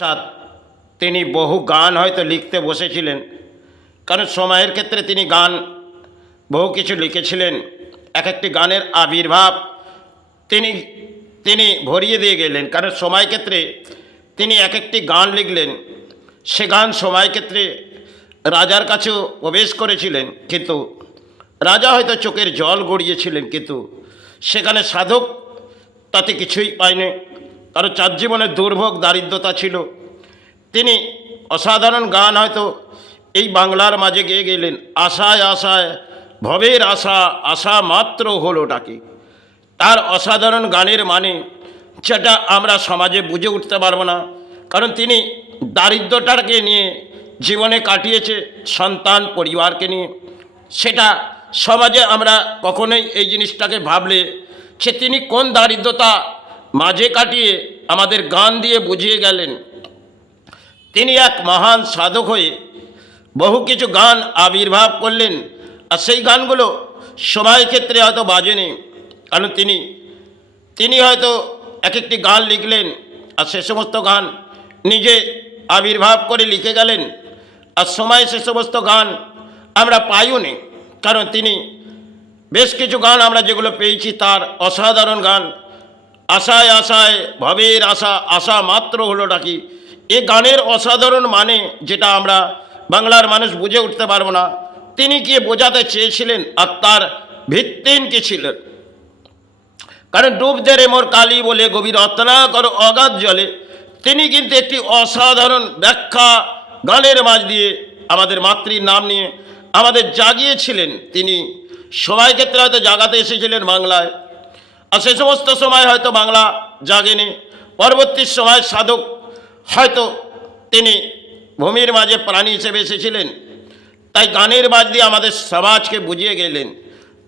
সাথ তিনি বহু গান হয়তো লিখতে বসেছিলেন, কারণ সময়ের ক্ষেত্রে তিনি গান বহু কিছু লিখেছিলেন। এক একটি গানের আবির্ভাব তিনি তিনি ভরিয়ে দিয়ে গেলেন, কারণ সময় ক্ষেত্রে তিনি এক একটি গান লিখলেন। সে গান সময় ক্ষেত্রে রাজার কাছেও প্রবেশ করেছিলেন, কিন্তু রাজা হয়তো চোখের জল গড়িয়েছিলেন, কিন্তু সেখানে সাধক তাতে কিছুই পায়নি, কারণ চার জীবনের দুর্ভোগ দারিদ্রতা ছিল। তিনি অসাধারণ গান হয়তো এই বাংলার মাঝে গেয়ে গেলেন। আশায় আশায় ভবের আশা, আশা মাত্র হলো ডাকে। তার অসাধারণ গানের মানে যেটা আমরা সমাজে বুঝে উঠতে পারবো না, কারণ তিনি দারিদ্রটাকে নিয়ে জীবনে কাটিয়েছে, সন্তান পরিবারকে নিয়ে। সেটা সমাজে আমরা কখনোই এই জিনিসটাকে ভাবলে সে তিনি কোন দারিদ্রতা মাঝে কাটিয়ে আমাদের গান দিয়ে বুঝিয়ে গেলেন। তিনি এক মহান সাধক হয়ে বহু কিছু গান আবির্ভাব করলেন, আর সেই গানগুলো সময় ক্ষেত্রে হয়তো বাজেনি, কারণ তিনি হয়তো এক একটি গান লিখলেন, আর সে সমস্ত গান নিজে আবির্ভাব করে লিখে গেলেন, আর সময় সে সমস্ত গান আমরা পাইও নি, কারণ তিনি বেশ কিছু গান আমরা যেগুলো পেয়েছি তার অসাধারণ গান। আশায় আশায় ভবের আশা, আশা মাত্র হলো ডাকি। এই গানের অসাধারণ মানে যেটা আমরা বাংলার মানুষ বুঝে উঠতে পারবো না, তিনি কি বোঝাতে চেয়েছিলেন আর তার ভিত্তিহীন কি ছিলেন। কারণ ডুব দে রে মোর কালী বলে গভীর রত্না করো অগাধ জলে, তিনি কিন্তু একটি অসাধারণ ব্যাখ্যা গানের মাঝ দিয়ে আমাদের মাতৃর নাম নিয়ে আমাদের জাগিয়েছিলেন। তিনি সময় ক্ষেত্রে হয়তো জাগাতে এসেছিলেন বাংলায়, আর সে সমস্ত সময় হয়তো বাংলা জাগেনি। পরবর্তী সময় সাধক হয়তো তিনি ভূমির মাঝে প্রাণী হিসেবে এসেছিলেন, তাই গানের মাঝ দিয়ে আমাদের সমাজকে বুঝিয়ে গেলেন।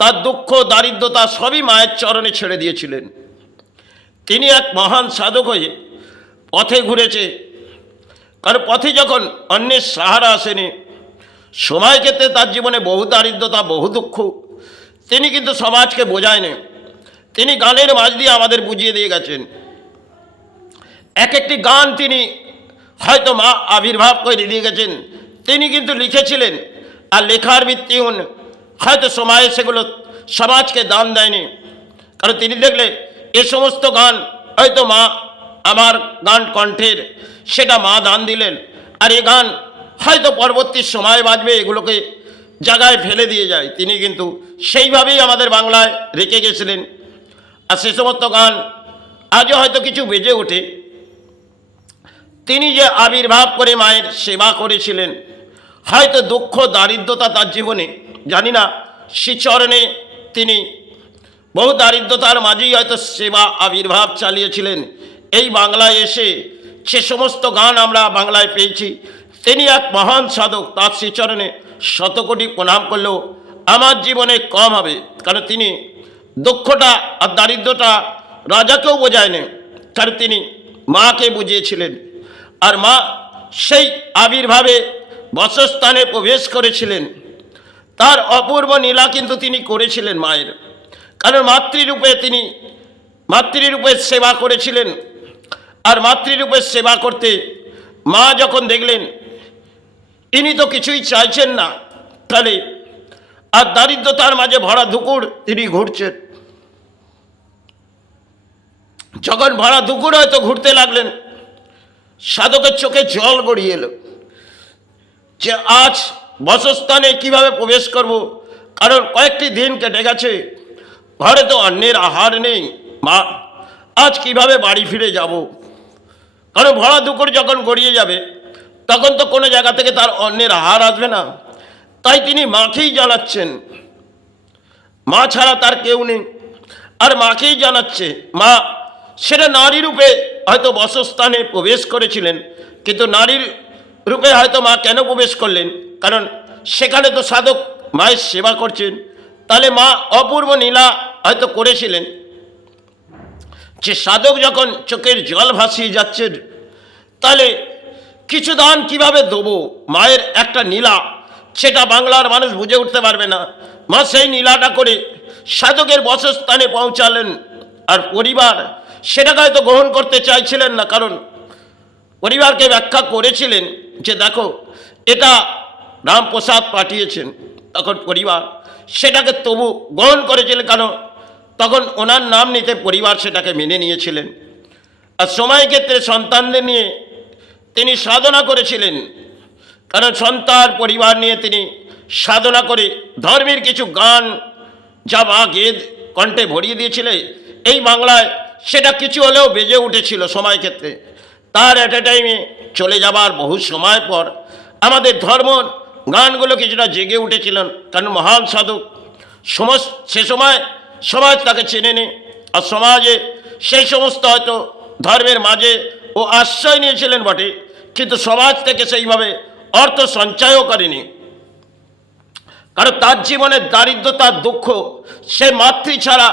তার দুঃখ দারিদ্রতা সবই মায়ের চরণে ছেড়ে দিয়েছিলেন। তিনি এক মহান সাধক হয়ে পথে ঘুরেছে, কারণ পথে যখন অন্যের সাহারা আসেনি, সময় ক্ষেত্রে তার জীবনে বহু দারিদ্রতা বহু দুঃখ, তিনি কিন্তু সমাজকে বোঝায়নি। তিনি গানের মাঝ দিয়ে আমাদের বুঝিয়ে দিয়ে গেছেন। এক একটি গান তিনি হয়তো মা আবির্ভাব করে দিয়ে গেছেন, তিনি কিন্তু লিখেছিলেন, আর লেখার ভিত্তিহীন হয়তো সময়ে সেগুলো সমাজকে দান দেয়নি, কারণ তিনি দেখলে এ সমস্ত গান হয়তো মা আমার গান কণ্ঠের, সেটা মা দান দিলেন, আর এই গান হয়তো পরবর্তী সময় বাজবে, এগুলোকে জায়গায় ফেলে দিয়ে যায়। তিনি কিন্তু সেইভাবেই আমাদের বাংলায় রেখে গেছিলেন, আর সে সমস্ত গান আজও হয়তো কিছু বেজে ওঠে। তিনি যে আবির্ভাব করে মায়ের সেবা করেছিলেন, হয়তো দুঃখ দারিদ্রতা তার জীবনে জানি না, শ্রীচরণে তিনি বহু দারিদ্রতার মাঝেই হয়তো সেবা আবির্ভাব চালিয়েছিলেন। এই বাংলায় এসে সে সমস্ত গান আমরা বাংলায় পেয়েছি। তিনি এক মহান সাধক, তার শ্রীচরণে শতকোটি প্রণাম করলেও আমার জীবনে কম হবে, কারণ তিনি দুঃখটা আর দারিদ্রতা রাজাকেও বোঝায়নি, কারণ তিনি মাকে বুঝিয়েছিলেন। আর মা সেই আবির্ভাবে বসস্থানে প্রবেশ করেছিলেন, তার অপূর্ব লীলা কিন্তু তিনি করেছিলেন মায়ের, কারণ মাতৃরূপে সেবা করেছিলেন। আর মাতৃরূপে সেবা করতে মা যখন দেখলেন ইনি তো কিছুই চাইছেন না, তাহলে আর দারিদ্রতার মাঝে ভরা ধুকুর তিনি ঘুরছেন, যখন ভরা ধুকুর হয়তো ঘুরতে লাগলেন, সাধকের চোখে জল গড়িয়ে এলো যে আজ বসস্থানে কিভাবে প্রবেশ করব, কারণ কয়েকটি দিন কেটে গেছে, ঘরে তো অন্যের আহার নেই, মা আজ কিভাবে বাড়ি ফিরে যাব। কারণ ভরা দুপুর যখন গড়িয়ে যাবে তখন তো কোনো জায়গা থেকে তার অন্যের আহার আসবে না, তাই তিনি মাকেই জানাচ্ছেন, মা ছাড়া তার কেউ নেই, আর মাকেই জানাচ্ছে। মা সেটা নারী রূপে হয়তো বসস্থানে প্রবেশ করেছিলেন, কিন্তু নারীর রূপে হয়তো মা কেন প্রবেশ করলেন, কারণ সেখানে তো সাধক মায়ের সেবা করছেন। তাহলে মা অপূর্ব লীলা হয়তো করেছিলেন যে সাধক যখন চোখের জল ভাসিয়ে যাচ্ছেন, তাহলে কিছু দান কিভাবে দেবো, মায়ের একটা নীলা সেটা বাংলার মানুষ বুঝে উঠতে পারবে না। মা সেই নীলাটা করে সাধকের বসস্থানে পৌঁছালেন, আর পরিবার সেটাকে হয়তো গ্রহণ করতে চাইছিলেন না, কারণ পরিবারকে ব্যাখ্যা করেছিলেন যে দেখো এটা রামপ্রসাদ পাঠিয়েছেন, তখন পরিবার সেটাকে তবু গ্রহণ করেছিলেন, কারণ তখন ওনার নাম নিতে পরিবার সেটাকে মেনে নিয়েছিলেন। আর সময় ক্ষেত্রে সন্তানদের নিয়ে তিনি সাধনা করেছিলেন, কারণ সন্তান পরিবার নিয়ে তিনি সাধনা করে ধর্মের কিছু গান যা মা গেয়ে কণ্ঠে ভরিয়ে দিয়েছিলেন এই বাংলায়, সেটা কিছু হলেও বেজে উঠেছিল সময় ক্ষেত্রে। তার অ্যাট এ টাইমে চলে যাবার বহু সময় পর আমাদের ধর্ম গানগুলো কিছুটা জেগে উঠেছিলেন, কারণ মহান সাধক সে সময় সমাজ তাকে চেনে নে, আর সমাজে সেই সমস্ত হয়তো ধর্মের মাঝে ও আশ্রয় নিয়েছিলেন বটে, কিন্তু সমাজ থেকে সেইভাবে অর্থ সঞ্চয়ও করেনি, কারণ তার জীবনের দারিদ্রতার দুঃখ সে মাতৃ ছাড়া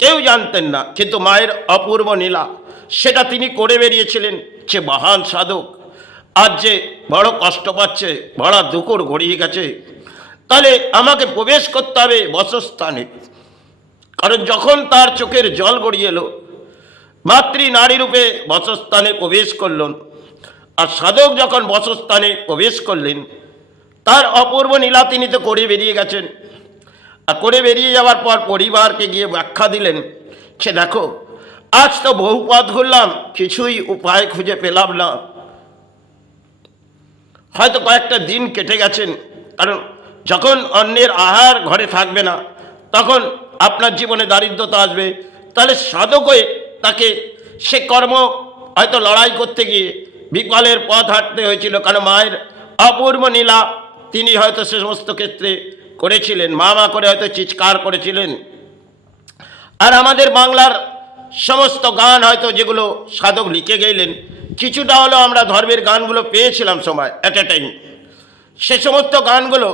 কেউ জানতেন না, কিন্তু মায়ের অপূর্ব লীলা সেটা তিনি করে বেরিয়েছিলেন। সে মহান সাধক আজ যে বড় কষ্ট পাচ্ছে, বড় দুঃখর গড়িয়ে গেছে, তাহলে আমাকে প্রবেশ করতে হবে বসস্থানে। কারণ যখন তার চোখের জল গড়িয়ে এলো, মাতৃ নারী রূপে বসস্থানে প্রবেশ করলেন, আর সাধক যখন বসস্থানে প্রবেশ করলেন তার অপূর্ব লীলা তিনি তো করে বেরিয়ে গেছেন। আর করে বেরিয়ে যাওয়ার পর পরিবারকে গিয়ে ব্যাখ্যা দিলেন সে দেখো আজ তো বহু পথ ঘুরলাম, কিছুই উপায় খুঁজে পেলাম না, হয়তো কয়েকটা দিন কেটে গেছেন, কারণ যখন অন্যের আহার ঘরে থাকবে না তখন আপনার জীবনে দারিদ্রতা আসবে। তাহলে সাধক হয়ে তাকে সে কর্ম হয়তো লড়াই করতে গিয়ে বিকলের পথ হাঁটতে হয়েছিল, কারণ মায়ের অপূর্ব লীলা তিনি হয়তো সে সমস্ত ক্ষেত্রে করেছিলেন, মা মা করে হয়তো চিৎকার করেছিলেন। আর আমাদের বাংলার সমস্ত গান হয়তো যেগুলো সাধক লিখে গেলেন, কিছুটা হলেও আমরা ধর্মের গানগুলো পেয়েছিলাম সময় অ্যাট এ টাইম। সে সমস্ত গানগুলো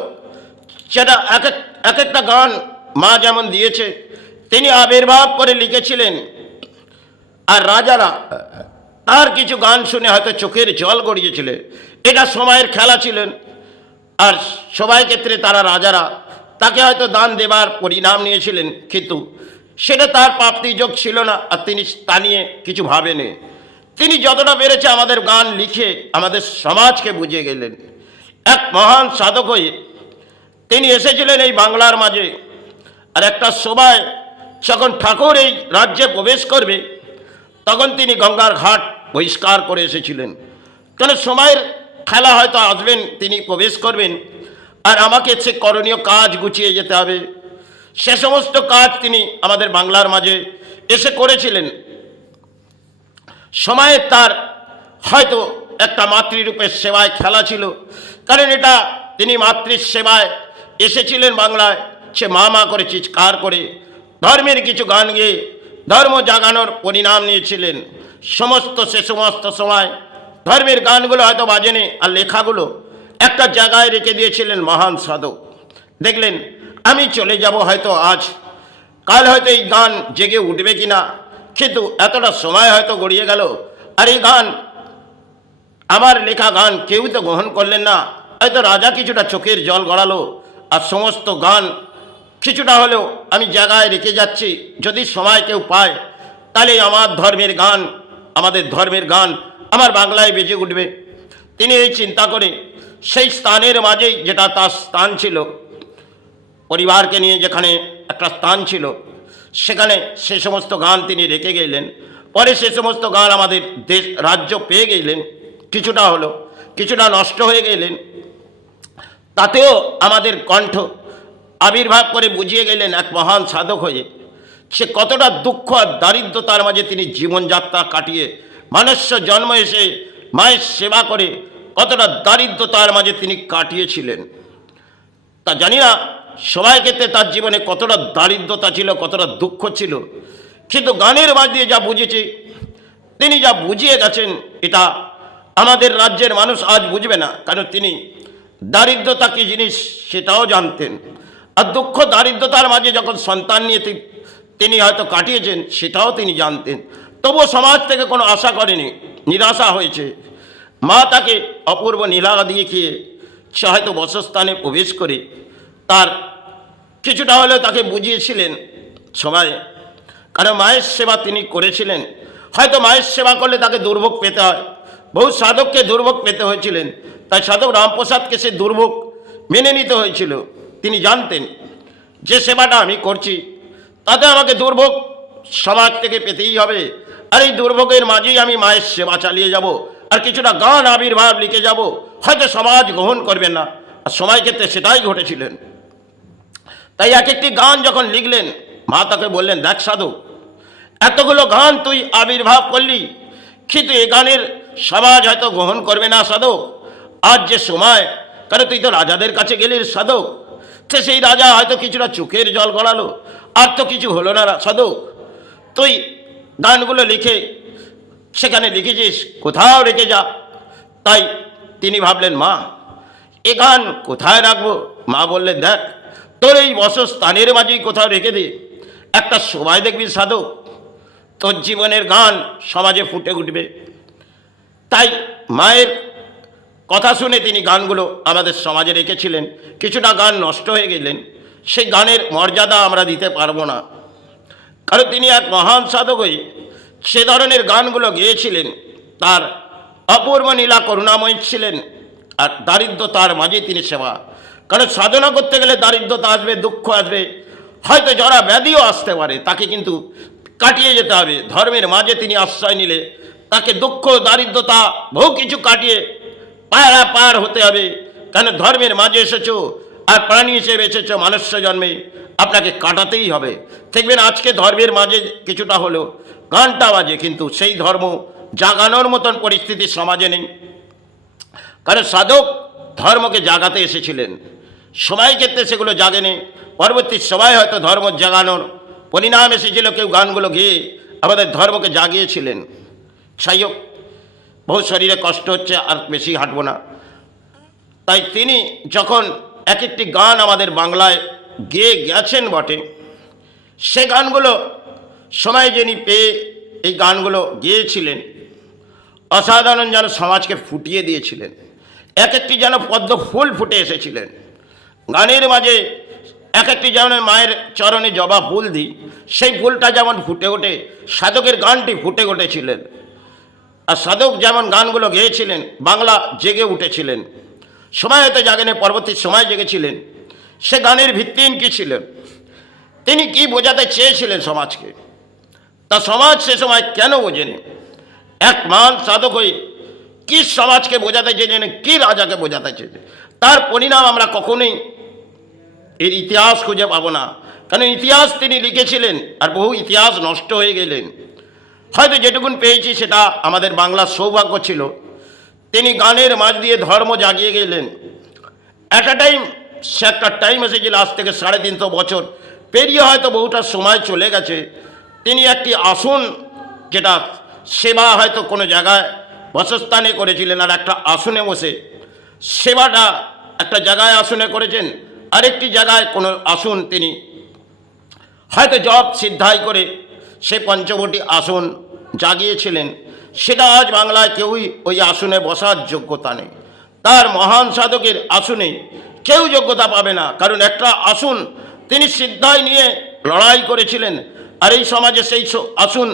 সেটা এক একটা গান মা যেমন দিয়েছে তিনি আবির্ভাব করে লিখেছিলেন, আর রাজারা তার কিছু গান শুনে হয়তো চোখের জল গড়িয়েছিলেন। এটা সময়ের খেলা ছিলেন, আর সবাই ক্ষেত্রে তারা রাজারা তাকে হয়তো দান দেবার পরিণাম নিয়েছিলেন, কিন্তু সেটা তার প্রাপ্তিযোগ ছিল না, আর তিনি তা নিয়ে কিছু ভাবেনি। তিনি যতটা পেরেছে আমাদের গান লিখে আমাদের সমাজকে বুঝিয়ে গেলেন। এক মহান সাধক হয়ে তিনি এসেছিলেন এই বাংলার মাঝে, আর একটা সময় যখন ঠাকুর এই রাজ্যে প্রবেশ করবে তখন তিনি গঙ্গার ঘাট বহিষ্কার করে এসেছিলেন, কেন সময়ের খেলা হয়তো আসবেন, তিনি প্রবেশ করবেন, আর আমাকে সে করণীয় কাজ গুছিয়ে যেতে হবে। সে সমস্ত কাজ তিনি আমাদের বাংলার মাঝে এসে করেছিলেন। সময়ের তার হয়তো একটা মাতৃরূপের সেবায় খেলা ছিল, কারণ এটা তিনি মাতৃর সেবায় এসেছিলেন বাংলায়। সে মা মা করে চিৎকার করে ধর্মের কিছু গান গেয়ে ধর্ম জাগানোর পরিণাম নিয়েছিলেন। সে সমস্ত সময় ধর্মের গানগুলো হয়তো বাজেনি, আর লেখাগুলো একটা জায়গায় রেখে দিয়েছিলেন মহান সাধক। দেখলেন আমি চলে যাব হয়তো আজ, কাল হয়তো এই গান জেগে উঠবে কিনা, কিন্তু এতটা সময় হয়তো গড়িয়ে গেল, আর এই গান আমার লেখা গান কেউ তো গ্রহণ করলেন না। হয়তো রাজা কিছুটা চোখের জল গড়ালো, আর সমস্ত গান কিছুটা হলেও আমি জায়গায় রেখে যাচ্ছি, যদি সময় কেউ পায় তাহলে আমার ধর্মের গান, আমাদের ধর্মের গান আমার বাংলায় বেজে উঠবে। তিনি এই চিন্তা করে সেই স্থানের মাঝেই, যেটা তার স্থান ছিল, পরিবারকে নিয়ে যেখানে একটা স্থান ছিল, সেখানে সে সমস্ত গান তিনি রেখে গেলেন। পরে সে সমস্ত গান আমাদের দেশ রাজ্য পেয়ে গেলেন, কিছুটা হলো, কিছুটা নষ্ট হয়ে গেলেন, তাতেও আমাদের কণ্ঠ আবির্ভাব করে বুঝিয়ে গেলেন এক মহান সাধক হয়ে সে কতটা দুঃখ আর দারিদ্রতার মাঝে তিনি জীবনযাত্রা কাটিয়ে মনুষ্য জন্ম এসে মায়ের সেবা করে কতটা দারিদ্রতার মাঝে তিনি কাটিয়েছিলেন। তা জানি না সবাই ক্ষেত্রে তার জীবনে কতটা দারিদ্রতা ছিল, কতটা দুঃখ ছিল, কিন্তু গানের মাঝ দিয়ে যা বুঝেছি, তিনি যা বুঝিয়ে গেছেন, এটা আমাদের রাজ্যের মানুষ আজ বুঝবে না, কারণ তিনি দারিদ্রতা কী জিনিস সেটাও জানতেন, আর দুঃখ দারিদ্রতার মাঝে যখন সন্তান নিয়ে তিনি হয়তো কাটিয়েছেন সেটাও তিনি জানতেন। তবুও সমাজ থেকে কোনো আশা করেনি, নিরাশা হয়েছে। মা তাকে অপূর্ব নীলা দিয়ে খেয়ে সে হয়তো বসস্থানে প্রবেশ করে তার কিছুটা হলেও তাকে বুঝিয়েছিলেন সবাই, কারণ মায়ের সেবা তিনি করেছিলেন। হয়তো মায়ের সেবা করলে তাকে দুর্ভোগ পেতে হয়, বহু সাধককে দুর্ভোগ পেতে হয়েছিলেন, তাই সাধক রামপ্রসাদকে সে দুর্ভোগ মেনে নিতে হয়েছিল। তিনি জানতেন যে সেবাটা আমি করছি তাতে আমাকে দুর্ভোগ সমাজ থেকে পেতেই হবে, আর এই দুর্ভোগের মাঝেই আমি মায়ের সেবা চালিয়ে যাব, আর কিছুটা গান আবির্ভাব লিখে যাব, হয়তো সমাজ গ্রহণ করবেন না। আর সময় ক্ষেত্রে সেটাই ঘটেছিলেন। তাই এক একটি গান যখন লিখলেন, মা তাকে বললেন, দেখ সাধু, এতগুলো গান তুই আবির্ভাব করলি, কিন্তু এ গানের সমাজ হয়তো গ্রহণ করবে না সাধক। আজ যে সময়, কারণ তুই তো রাজাদের কাছে গেলি সাধক, তো সেই রাজা হয়তো কিছুটা চোখের জল গড়ালো, আর তো কিছু হলো না সাধক। তুই গানগুলো লিখে সেখানে লিখেছিস, কোথাও রেখে যা। তাই তিনি ভাবলেন, মা এ গান কোথায় রাখবো? মা বললেন, দেখ তোর এই বসস্থানের মাঝেই কোথাও রেখে দে, একটা সময় দেখবি সাধক তোর জীবনের গান সমাজে ফুটে উঠবে। তাই মায়ের কথা শুনে তিনি গানগুলো আমাদের সমাজে রেখেছিলেন। কিছুটা গান নষ্ট হয়ে গেলেন, সেই গানের মর্যাদা আমরা দিতে পারবো না, কারণ তিনি এক মহান সাধক হয়ে সে ধরনের গানগুলো গেয়েছিলেন। তার অপূর্ব নীলা করুণাময় ছিলেন, আর দারিদ্রতার মাঝে তিনি সেবা। কারণ সাধনা করতে গেলে দারিদ্রতা আসবে, দুঃখ আসবে, হয়তো জরা ব্যাধিও আসতে পারে, তাকে কিন্তু কাটিয়ে যেতে হবে। ধর্মের মাঝে তিনি আশ্রয় নিলে তাকে দুঃখ দারিদ্রতা বহু কিছু কাটিয়ে পার হতে হবে। কেন ধর্মের মাঝে এসেছো, আর প্রাণী হিসেবে এসেছো মনুষ্য জন্মে, আপনাকে কাটাতেই হবে। দেখবেন আজকে ধর্মের মাঝে কিছুটা হলেও গানটা বাজে, কিন্তু সেই ধর্ম জাগানোর মতন পরিস্থিতি সমাজে নেই। কারণ সাধক ধর্মকে জাগাতে এসেছিলেন, সময় ক্ষেত্রে সেগুলো জাগেনি। পরবর্তী সময় হয়তো ধর্ম জাগানোর পরিণাম এসেছিল, কেউ গানগুলো গেয়ে আমাদের ধর্মকে জাগিয়েছিলেন। যাই হোক, বহু শরীরে কষ্ট হচ্ছে, আর বেশি হাঁটবো না। তাই তিনি যখন এক একটি গান আমাদের বাংলায় গেয়ে গেছেন বটে, সে গানগুলো সময় যিনি পেয়ে এই গানগুলো গেয়েছিলেন, অসাধারণ যেন সমাজকে ফুটিয়ে দিয়েছিলেন। এক একটি যেন পদ্ম ফুল ফুটে এসেছিলেন গানের মাঝে। এক একটি যেমন মায়ের চরণে জবা ফুল দিই, সেই ফুলটা যেমন ফুটে ওঠে, সাধকের গানটি ফুটে উঠেছিলেন। আর সাধক যেমন গানগুলো গেয়েছিলেন, বাংলা জেগে উঠেছিলেন। সময় হয়তো জাগেনে, পরবর্তী সময় জেগেছিলেন। সে গানের ভিত্তিহীন কী ছিলেন, তিনি কি বোঝাতে চেয়েছিলেন সমাজকে, তা সমাজ সে সময় কেন বোঝেনি। এক মহান সাধক হয়ে কি সমাজকে বোঝাতে চেয়েছেন, কি রাজাকে বোঝাতে চেয়েছেন, তার পরিণাম আমরা কখনোই এর ইতিহাস খুঁজে পাবো না। কারণ ইতিহাস তিনি লিখেছিলেন, আর বহু ইতিহাস নষ্ট হয়ে গেলেন। হয়তো যেটুকুন পেয়েছি সেটা আমাদের বাংলার সৌভাগ্য ছিল। তিনি গানের মাঝ দিয়ে ধর্ম জাগিয়ে গেলেন। সে একটা টাইম এসেছিল, আজ থেকে 350 বছর পেরিয়ে হয়তো বহুটা সময় চলে গেছে। তিনি একটি আসন, যেটা সেবা হয়তো কোনো জায়গায় বাসস্থানে করেছিলেন, আর একটা আসনে বসে সেবাটা একটা জায়গায় আসনে করেছেন, আরেকটি জায়গায় কোনো আসন তিনি হয়তো জপ সিদ্ধাই করে সে পঞ্চবটি আসন জাগিয়েছিলেন। সেটা আজ বাংলায় কেউই ওই আসনে বসার যোগ্যতা নেই। তার মহান সাধকের আসনে কেউ যোগ্যতা পাবে না, কারণ একটা আসন তিনি সিদ্ধাই নিয়ে লড়াই করেছিলেন। আর এই সমাজে সেই আসন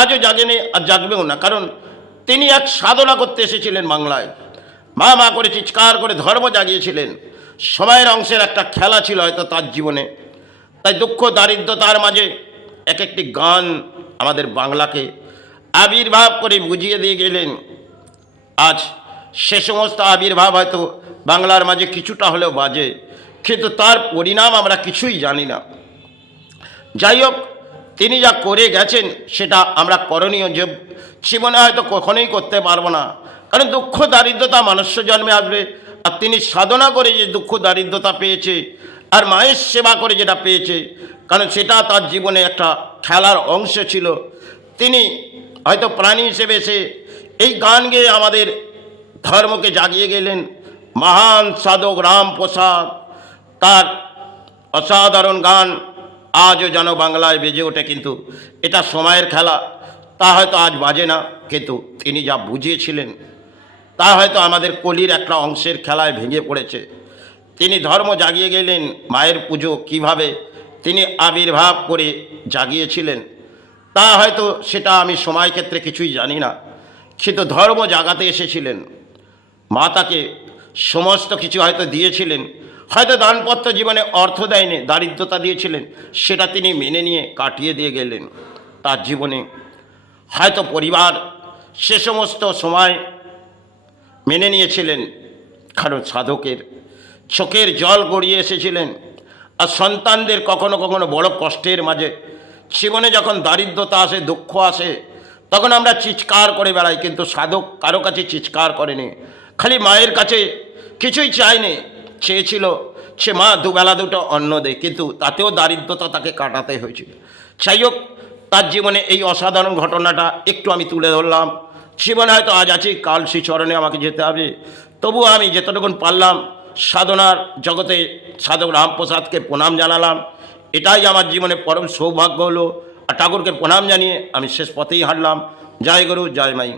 আজও জাগেনি, আর জাগবেও না, কারণ তিনি এক সাধনা করতে এসেছিলেন বাংলায়। মা মা করে চিৎকার করে ধর্ম জাগিয়েছিলেন। সময়ের অংশের একটা খেলা ছিল হয়তো তার জীবনে। তাই দুঃখ দারিদ্রতার মাঝে এক একটি গান আমাদের বাংলাকে আবির্ভাব করে বুঝিয়ে দিয়ে গেলেন। আজ সে সমস্ত আবির্ভাব হয়তো বাংলার মাঝে কিছুটা হলেও বাজে, কিন্তু তার পরিণাম আমরা কিছুই জানি না। যাই হোক, তিনি যা করে গেছেন সেটা আমরা করণীয় জীবনে হয়তো কখনোই করতে পারবো না, কারণ দুঃখ দারিদ্রতা মনুষ্য জন্মে আসবে। আর তিনি সাধনা করে যে দুঃখ দারিদ্রতা পেয়েছে, আর মায়ের সেবা করে যেটা পেয়েছে, কারণ সেটা তার জীবনে একটা খেলার অংশ ছিল। তিনি হয়তো প্রাণী হিসেবে এসে এই গান গেয়ে আমাদের ধর্মকে জাগিয়ে গেলেন। মহান সাধক রামপ্রসাদ, তার অসাধারণ গান আজও যেন বাংলায় বেজে ওঠে, কিন্তু এটা সময়ের খেলা, তা হয়তো আজ বাজে না, কিন্তু তিনি যা বুঝিয়েছিলেন তা হয়তো আমাদের কলির একটা অংশের খেলায় ভেঙে পড়েছে। তিনি ধর্ম জাগিয়ে গেলেন, মায়ের পুজো কিভাবে তিনি আবির্ভাব করে জাগিয়েছিলেন, তা হয়তো সেটা আমি সময় ক্ষেত্রে কিছুই জানি না, কিন্তু ধর্ম জাগাতে এসেছিলেন। মা তাকে সমস্ত কিছু হয়তো দিয়েছিলেন, হয়তো দানপত্র জীবনে অর্থ দেয়নি, দারিদ্রতা দিয়েছিলেন, সেটা তিনি মেনে নিয়ে কাটিয়ে দিয়ে গেলেন। তার জীবনে হয়তো পরিবার সে সমস্ত সময় মেনে নিয়েছিলেন, কারণ সাধকের চোখের জল গড়িয়ে এসেছিলেন। আর সন্তানদের কখনো কখনো বড় কষ্টের মাঝে জীবনে যখন দারিদ্রতা আসে, দুঃখ আসে, তখন আমরা চিৎকার করে বেড়াই, কিন্তু সাধক কারো কাছে চিৎকার করেনি, খালি মায়ের কাছে কিছুই চায়নি, চেয়েছিল সে মা দুবেলা দুটো অন্ন দেয়, কিন্তু তাতেও দারিদ্রতা তাকে কাটাতে হয়েছিল। যাই হোক, তার জীবনে এই অসাধারণ ঘটনাটা একটু আমি তুলে ধরলাম। জীবনে হয়তো আজ আছি, কাল সেই চরণে আমাকে যেতে হবে, তবুও আমি যতটুকুন পারলাম সাধনার জগতে সাধক রামপ্রসাদকে প্রণাম জানালাম। এটাই আমার জীবনে পরম সৌভাগ্য হলো। আর ঠাকুরকে প্রণাম জানিয়ে আমি শেষ পথেই হাঁটলাম। জয় গুরু, জয় মাই।